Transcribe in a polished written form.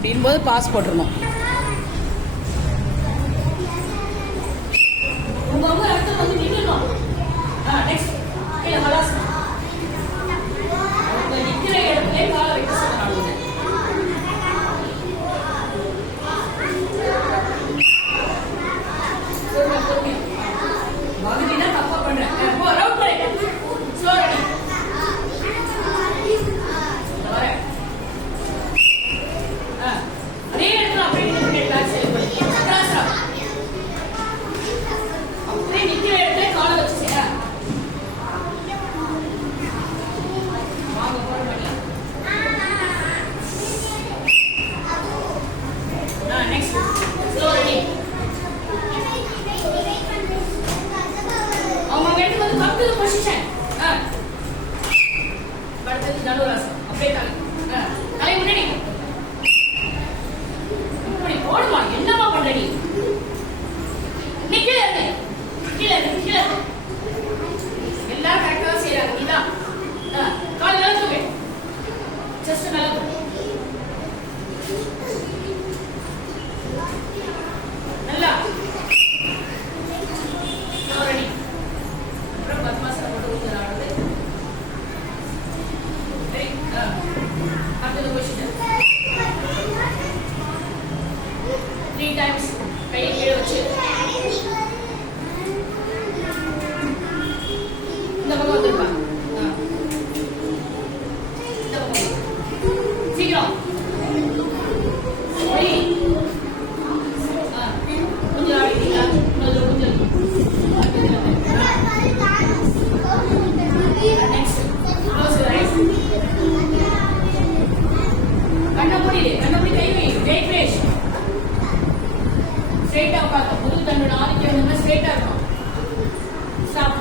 அப்படின்போது பாஸ் போட்டுருணும். உங்க இடத்துல வந்து நிக்கணும். நெக்ஸ்ட் கீழே ஹலாசனம். உங்க நிக்கிற இடத்துல காலை வைக்க சொல்றாங்க. மகதினா தப்பா பண்றேன். போ ரவுண்ட் பண்ணு. Slow ready. வர. அதே இடத்துல அப்படியே நிக்கிற பேக் சைடு பண்ணி. கிராஸா. அப்படியே நிக்கிற இடத்துல காலை வச்சு செய்யா. வாங்க போற பண்ணி. Next slow ready. அவங்க எடுத்து வந்து கம் டு தி பொசிஷன். அடுத்தது தனுராசம். அப்படியே தலை முன்னாடி. இப்படி போடுமா? என்னமா பண்ற நீ? கீழே இருக்கு. கீழே இருக்கு. கீழே இருக்கு. எல்லாரும் கரெக்டா செய்யறாங்க. நீதான் கால் மேல தூக்கு. செஸ்ட் மேல தூக்கு. நல்லா ரெடி. அப்புறம் பத்மாசனம் போட்டு ஊஞ்சல் ஆடுறது. ரெடி. அடுத்தது பொசிஷன் 3 times கையை கீழே வச்சு இந்த பக்கம் வந்துருப்பா. இந்த பக்கம் சீக்கிரம் ரெடி. ஊஞ்சல் ஆடிட்டீங்களா? முதல்ல ஊஞ்சல். Next close your eyes. கண்ணை மூடி. கண்ணை மூடி கை வை. வெயிட் பிரேஷ். ஸ்ட்ரைட்டா உட்காந்து முதுகு தண்டோட ஆதிக்கம் ஸ்ட்ரைட்டா இருக்கும். ஸ்டாப்.